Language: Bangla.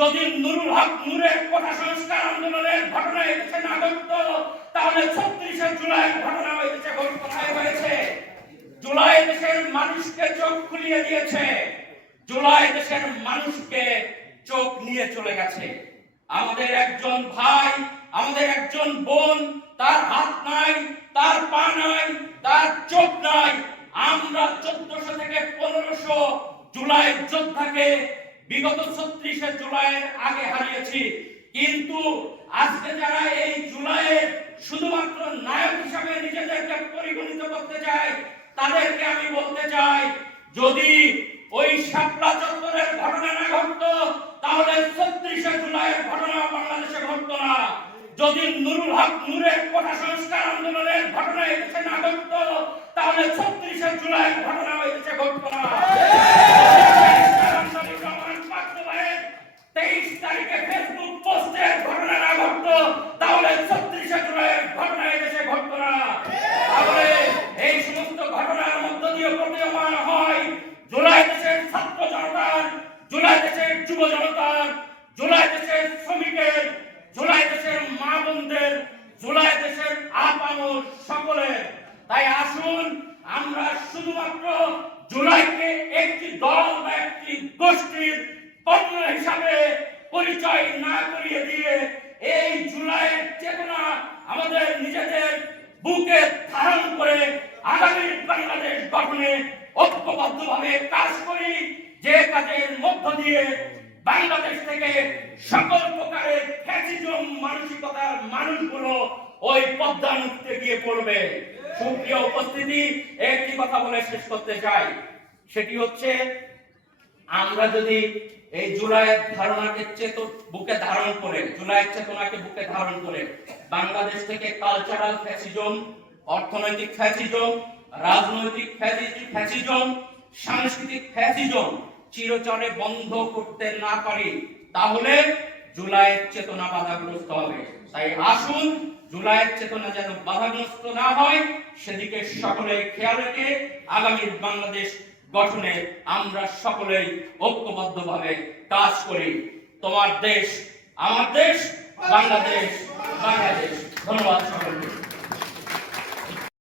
যদি নুরুল হক নূরের কোটা সংস্কার আন্দোলনের ঘটনা এদেশে না ঘটতো তাহলে 36শে জুলাই ঘটনা এদেশে কোথায় হয়েছে? জুলাই দেশের মানুষকে চোখ খুলিয়ে দিয়েছে, জুলাই দেশের মানুষকে চোখ নিয়ে চলে গেছে। আমাদের একজন ভাই, আমাদের একজন বোন, তার হাত নাই, তার পা নাই, তার চোখ নাই। আমরা 1400 থেকে 1500 জুলাই যোদ্ধাকে বিগত 36শে জুলাইয়ের আগে হারিয়েছি। কিন্তু আজকে যারা এই জুলাইয়ের শুধুমাত্র নায়ক হিসাবে নিজেদেরকে পরিগণিত করতে চায়, তাদেরকে আমি বলতে চাই, যদি ওই শাপলা চত্বরের ঘটনা না ঘটতো তাহলে 36শে জুলাইয়ের ঘটনা বাংলাদেশে ঘটতো না। যদি নুরুল হক নূরের কোটা সংস্কার আন্দোলনের ঘটনা এদেশে না ঘটতো তাহলে 36শে জুলাইয়ের ঘটনা এদেশে ঘটতো না। 23 তারিখে ফেসবুক পোস্টের ঘটনা না ঘটতো তাহলে 36শে জুলাইয়ের ঘটনা এদেশে ঘটতো না। তাহলে এই সমস্ত ঘটনার মধ্য দিয়ে প্রতীয়মান হয় জুলাই দেশের ছাত্র জনতার, জুলাই দেশের যুব জনতার, জুলাই দেশের শ্রমিকের, জুলাই দেশের মা বোনদের, জুলাই দেশের আপামর সকলের। তাই আসুন আমরা শুধুমাত্র জুলাইকে একটি দল বা একটি গোষ্ঠীর পণ্য হিসাবে পরিচয় না করিয়ে দিয়ে এই জুলাইয়ের চেতনা আমাদের নিজেদের বুকে ধারণ করে আগামী বাংলাদেশ গঠনে ঐক্যবদ্ধভাবে কাজ করি, যে কাজের মধ্য দিয়ে বাংলাদেশ থেকে সকল প্রকারের ফ্যাসিজম মানসিকতার মানুষগুলো ওই পদ্মা নদীতে গিয়ে পড়বে। সুপ্রিয় উপস্থিতি, একটি কথা বলে শেষ করতে চাই, সেটি হচ্ছে আমরা যদি এই জুলাইয়ের ধারণাকে বুকে ধারণ করে, জুলাইয়ের চেতনাকে বুকে ধারণ করে বাংলাদেশ থেকে কালচারাল ফ্যাসিজম, অর্থনৈতিক ফ্যাসিজম, রাজনৈতিক ফ্যাসিজম, সাংস্কৃতিক ফ্যাসিজম চিরচরে বন্ধ করতে না পারি তাহলে জুলাইয়ের চেতনা বাধাগ্রস্ত হবে। তাই আসুন জুলাইয়ের চেতনা যেন বাধাগ্রস্ত না হয় সেদিকে সকলেই খেয়াল রেখে আগামী বাংলাদেশ গঠনে আমরা সকলেই ঐক্যবদ্ধভাবে কাজ করি। তোমার দেশ আমার দেশ, বাংলাদেশ বাংলাদেশ। ধন্যবাদ সকলকে।